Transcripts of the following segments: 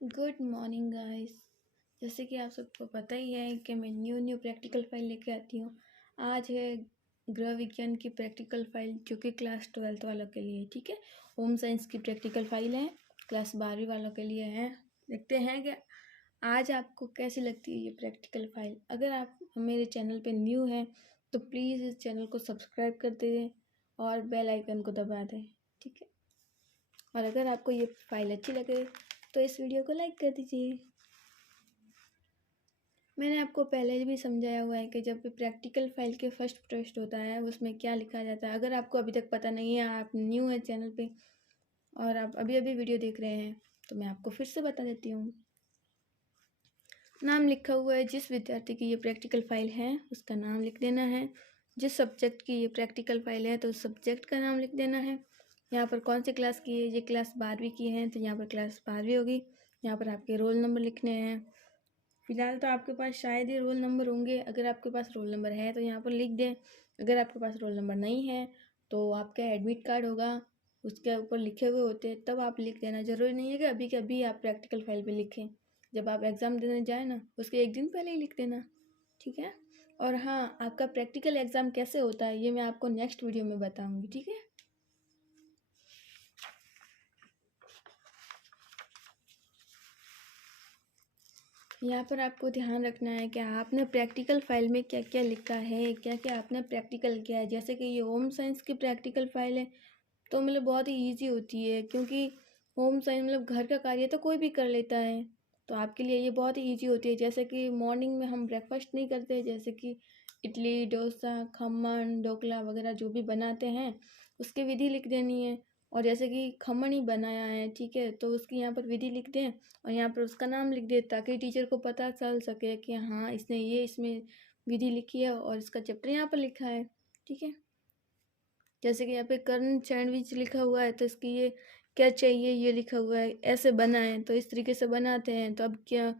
Good morning guys. जैसे कि आप सबको पता ही है कि मैं न्यू प्रैक्टिकल फाइल लेके आती हूँ। आज है गृह विज्ञान की प्रैक्टिकल फाइल जो कि क्लास 12th वालों के लिए, ठीक है। होम साइंस की प्रैक्टिकल फाइल है, क्लास 12वीं वालों के लिए है। देखते हैं कि आज आपको कैसी लगती है ये प्रैक्टिकल फाइल। अगर आप मेरे चैनल पे न्यू हैं तो प्लीज़ इस चैनल को सब्सक्राइब कर दें और बेल आइकन को दबा दें, ठीक है। और अगर आपको ये फाइल अच्छी लगे तो इस वीडियो को लाइक कर दीजिए। मैंने आपको पहले भी समझाया हुआ है कि जब भी प्रैक्टिकल फाइल के फर्स्ट प्रश्न होता है उसमें क्या लिखा जाता है। अगर आपको अभी तक पता नहीं है, आप न्यू है चैनल पे और आप अभी अभी वीडियो देख रहे हैं, तो मैं आपको फिर से बता देती हूँ। नाम लिखा हुआ है, जिस विद्यार्थी की ये प्रैक्टिकल फाइल है उसका नाम लिख देना है। जिस सब्जेक्ट की ये प्रैक्टिकल फाइल है तो उस सब्जेक्ट का नाम लिख देना है। यहाँ पर कौन सी क्लास की है, ये क्लास 12वीं की है तो यहाँ पर क्लास 12वीं होगी। यहाँ पर आपके रोल नंबर लिखने हैं। फिलहाल तो आपके पास शायद ही रोल नंबर होंगे। अगर आपके पास रोल नंबर है तो यहाँ पर लिख दें। अगर आपके पास रोल नंबर नहीं है तो आपका एडमिट कार्ड होगा, उसके ऊपर लिखे हुए होते हैं, तब आप लिख देना। ज़रूरी नहीं है कि अभी के अभी आप प्रैक्टिकल फाइल पे लिखें। जब आप एग्ज़ाम देने जाए ना, उसके एक दिन पहले ही लिख देना, ठीक है। और हाँ, आपका प्रैक्टिकल एग्ज़ाम कैसे होता है ये मैं आपको नेक्स्ट वीडियो में बताऊँगी, ठीक है। यहाँ पर आपको ध्यान रखना है कि आपने प्रैक्टिकल फाइल में क्या क्या लिखा है, क्या क्या आपने प्रैक्टिकल किया है। जैसे कि ये होम साइंस की प्रैक्टिकल फाइल है तो मतलब बहुत ही ईजी होती है, क्योंकि होम साइंस मतलब घर का कार्य तो कोई भी कर लेता है, तो आपके लिए ये बहुत ही ईजी होती है। जैसे कि मॉर्निंग में हम ब्रेकफास्ट नहीं करते, जैसे कि इडली, डोसा, खमन, ढोकला वगैरह जो भी बनाते हैं उसकी विधि लिख देनी है। और जैसे कि खमन ही बनाया है, ठीक है, तो उसकी यहाँ पर विधि लिख दें और यहाँ पर उसका नाम लिख दे, ताकि टीचर को पता चल सके कि हाँ इसने ये इसमें विधि लिखी है और इसका चैप्टर यहाँ पर लिखा है, ठीक है। जैसे कि यहाँ पे कर्ण सैंडविच लिखा हुआ है तो इसकी ये क्या चाहिए ये लिखा हुआ है, ऐसे बना है तो इस तरीके से बनाते हैं। तो अब क्या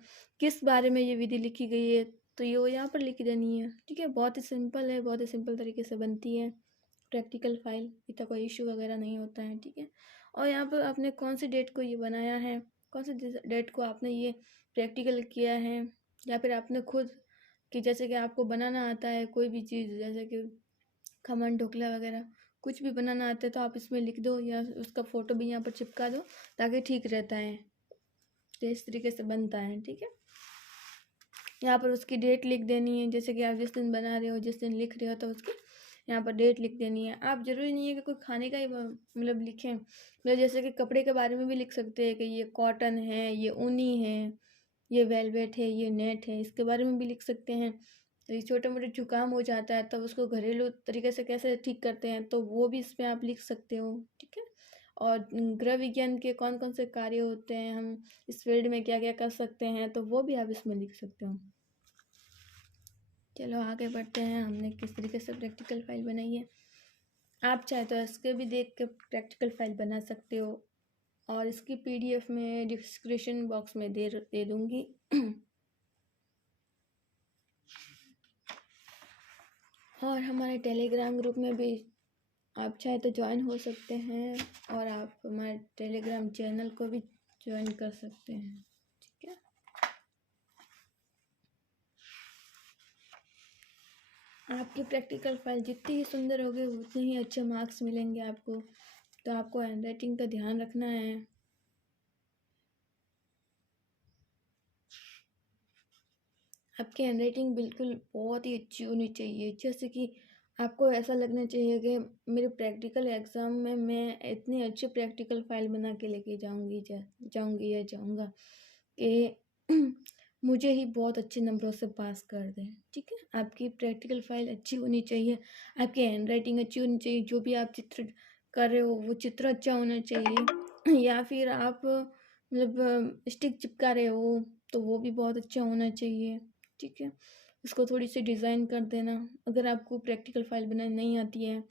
किस बारे में ये विधि लिखी गई है तो ये वो यहाँ पर लिख देनी है, ठीक है। बहुत ही सिंपल है, बहुत ही सिंपल तरीके से बनती है प्रैक्टिकल फाइल। इतना कोई इशू वगैरह नहीं होता है, ठीक है। और यहाँ पर आपने कौन सी डेट को ये बनाया है, कौन सी डेट को आपने ये प्रैक्टिकल किया है, या फिर आपने खुद कि जैसे कि आपको बनाना आता है कोई भी चीज़, जैसे कि खमन, ढोकला वगैरह कुछ भी बनाना आता है तो आप इसमें लिख दो या उसका फ़ोटो भी यहाँ पर चिपका दो, ताकि ठीक रहता है, तो इस तरीके से बनता है, ठीक है। यहाँ पर उसकी डेट लिख देनी है। जैसे कि आप जिस दिन बना रहे हो, जिस दिन लिख रहे हो, तो उसकी यहाँ पर डेट लिख देनी है। आप ज़रूरी नहीं है कि कोई खाने का ही मतलब लिखें, मतलब जैसे कि कपड़े के बारे में भी लिख सकते हैं कि ये कॉटन है, ये ऊनी है, ये वेलवेट है, ये नेट है, इसके बारे में भी लिख सकते हैं। तो ये छोटे मोटे जुकाम हो जाता है तब उसको घरेलू तरीके से कैसे ठीक करते हैं तो वो भी इसमें आप लिख सकते हो, ठीक है। और गृह विज्ञान के कौन कौन से कार्य होते हैं, हम इस फील्ड में क्या क्या कर सकते हैं, तो वो भी आप इसमें लिख सकते हो। चलो आगे बढ़ते हैं, हमने किस तरीके से प्रैक्टिकल फाइल बनाई है। आप चाहे तो इसके भी देख के प्रैक्टिकल फाइल बना सकते हो, और इसकी पीडीएफ में डिस्क्रिप्शन बॉक्स में दे दूँगी। और हमारे टेलीग्राम ग्रुप में भी आप चाहे तो ज्वाइन हो सकते हैं, और आप हमारे टेलीग्राम चैनल को भी ज्वाइन कर सकते हैं, ठीक है। आपकी प्रैक्टिकल फाइल जितनी ही सुंदर होगी उतने ही अच्छे मार्क्स मिलेंगे आपको। तो आपको हैंड राइटिंग का ध्यान रखना है। आपकी हैंड राइटिंग बिल्कुल बहुत ही अच्छी होनी चाहिए, जैसे कि आपको ऐसा लगना चाहिए कि मेरे प्रैक्टिकल एग्ज़ाम में मैं इतनी अच्छी प्रैक्टिकल फाइल बना के लेके जाऊंगी या जाऊंगा कि मुझे ही बहुत अच्छे नंबरों से पास कर दें, ठीक है। आपकी प्रैक्टिकल फाइल अच्छी होनी चाहिए, आपकी हैंड राइटिंग अच्छी होनी चाहिए, जो भी आप चित्र कर रहे हो वो चित्र अच्छा होना चाहिए, या फिर आप मतलब स्टिक चिपका रहे हो तो वो भी बहुत अच्छा होना चाहिए, ठीक है। उसको थोड़ी सी डिज़ाइन कर देना। अगर आपको प्रैक्टिकल फाइल बनानी नहीं आती है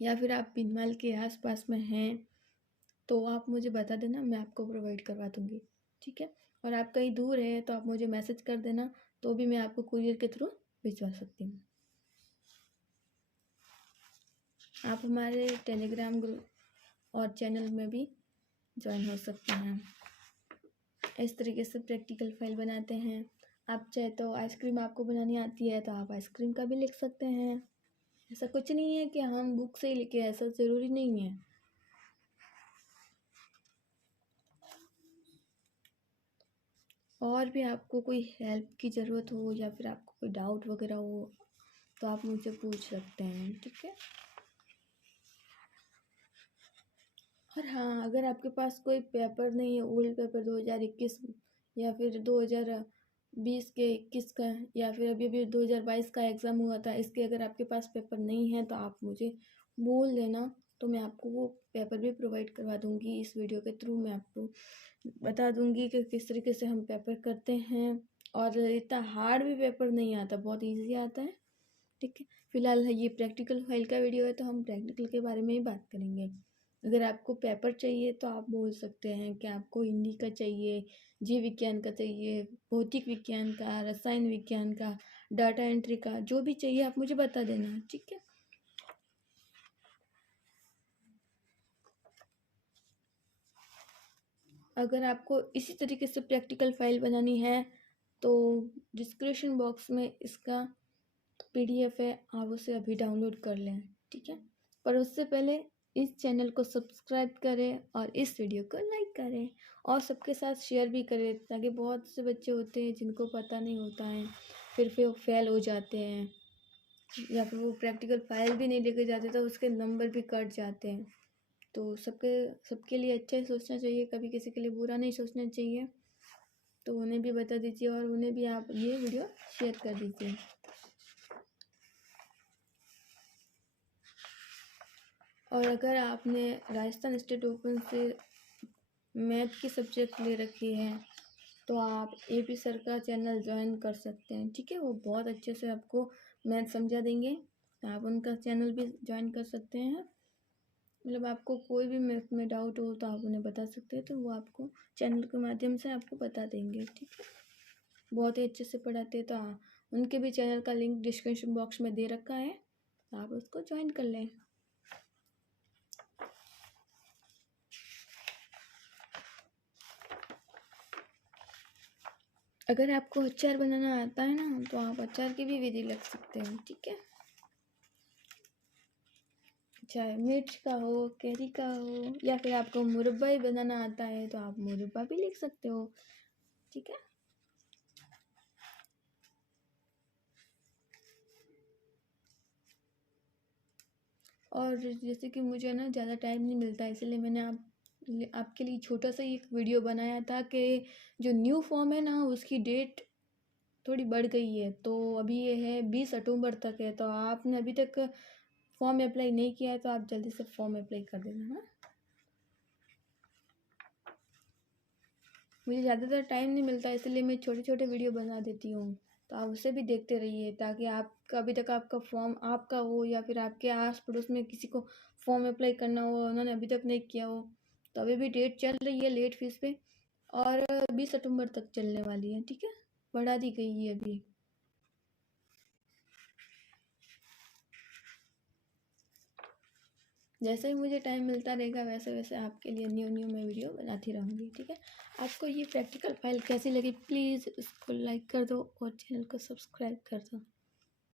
या फिर आप बिनवाल के आसपास में हैं तो आप मुझे बता देना, मैं आपको प्रोवाइड करवा दूँगी, ठीक है। और आप कहीं दूर है तो आप मुझे मैसेज कर देना, तो भी मैं आपको कुरियर के थ्रू भिजवा सकती हूँ। आप हमारे टेलीग्राम ग्रुप और चैनल में भी ज्वाइन हो सकते हैं। इस तरीके से प्रैक्टिकल फाइल बनाते हैं। आप चाहे तो आइसक्रीम आपको बनानी आती है तो आप आइसक्रीम का भी लिख सकते हैं। ऐसा कुछ नहीं है कि हम बुक से ही लिखें, ऐसा ज़रूरी नहीं है। और भी आपको कोई हेल्प की ज़रूरत हो या फिर आपको कोई डाउट वगैरह हो तो आप मुझसे पूछ सकते हैं, ठीक है। और हाँ, अगर आपके पास कोई पेपर नहीं है, ओल्ड पेपर 2021 या फिर 2020 के 21 का, या फिर अभी अभी 2022 का एग्ज़ाम हुआ था, इसके अगर आपके पास पेपर नहीं है तो आप मुझे बोल देना, तो मैं आपको वो पेपर भी प्रोवाइड करवा दूँगी। इस वीडियो के थ्रू मैं आपको बता दूँगी कि किस तरीके से हम पेपर करते हैं। और इतना हार्ड भी पेपर नहीं आता, बहुत ईजी आता है, ठीक है। फिलहाल ये प्रैक्टिकल फाइल का वीडियो है तो हम प्रैक्टिकल के बारे में ही बात करेंगे। अगर आपको पेपर चाहिए तो आप बोल सकते हैं कि आपको हिंदी का चाहिए, जीव विज्ञान का चाहिए, भौतिक विज्ञान का, रसायन विज्ञान का, डाटा एंट्री का, जो भी चाहिए आप मुझे बता देना, ठीक है। अगर आपको इसी तरीके से प्रैक्टिकल फाइल बनानी है तो डिस्क्रिप्शन बॉक्स में इसका PDF है, आप उसे अभी डाउनलोड कर लें, ठीक है। पर उससे पहले इस चैनल को सब्सक्राइब करें और इस वीडियो को लाइक करें और सबके साथ शेयर भी करें, ताकि बहुत से बच्चे होते हैं जिनको पता नहीं होता है, फिर वो फेल हो जाते हैं या फिर वो प्रैक्टिकल फाइल भी नहीं लेके जाते तो उसके नंबर भी कट जाते हैं। तो सबके लिए अच्छा ही सोचना चाहिए, कभी किसी के लिए बुरा नहीं सोचना चाहिए। तो उन्हें भी बता दीजिए और उन्हें भी आप ये वीडियो शेयर कर दीजिए। और अगर आपने राजस्थान स्टेट ओपन से मैथ की सब्जेक्ट ले रखी है तो आप AP सर का चैनल ज्वाइन कर सकते हैं, ठीक है। वो बहुत अच्छे से आपको मैथ समझा देंगे, तो आप उनका चैनल भी ज्वाइन कर सकते हैं। मतलब आपको कोई भी मैथ में डाउट हो तो आप उन्हें बता सकते हैं, तो वो आपको चैनल के माध्यम से आपको बता देंगे, ठीक है। बहुत ही अच्छे से पढ़ाते हैं, तो उनके भी चैनल का लिंक डिस्क्रिप्शन बॉक्स में दे रखा है, तो आप उसको ज्वाइन कर लें। अगर आपको अचार बनाना आता है ना तो आप अचार की भी विधि लिख सकते हैं, ठीक है। चाहे मिर्च का हो, कैरी का हो, या फिर आपको मुरब्बा ही बनाना आता है तो आप मुरब्बा भी लिख सकते हो, ठीक है। और जैसे कि मुझे ना ज़्यादा टाइम नहीं मिलता, इसलिए मैंने आपके लिए छोटा सा एक वीडियो बनाया था कि जो न्यू फॉर्म है ना उसकी डेट थोड़ी बढ़ गई है, तो अभी ये है 20 अक्टूबर तक है। तो आपने अभी तक फॉर्म अप्लाई नहीं किया है तो आप जल्दी से फॉर्म अप्लाई कर देना। हाँ, मुझे ज़्यादातर टाइम नहीं मिलता, इसलिए मैं छोटे छोटे वीडियो बना देती हूँ, तो आप उसे भी देखते रहिए, ताकि आपका अभी तक आपका फॉर्म आपका हो या फिर आपके आस पड़ोस में किसी को फॉर्म अप्लाई करना हो, उन्होंने अभी तक नहीं किया हो, तो अभी भी डेट चल रही है लेट फीस पे, और 20 सितंबर तक चलने वाली है, ठीक है। बढ़ा दी गई है अभी। जैसे ही मुझे टाइम मिलता रहेगा वैसे वैसे आपके लिए न्यू न्यू मैं वीडियो बनाती रहूँगी, ठीक है। आपको ये प्रैक्टिकल फाइल कैसी लगी प्लीज़ इसको लाइक कर दो और चैनल को सब्सक्राइब कर दो।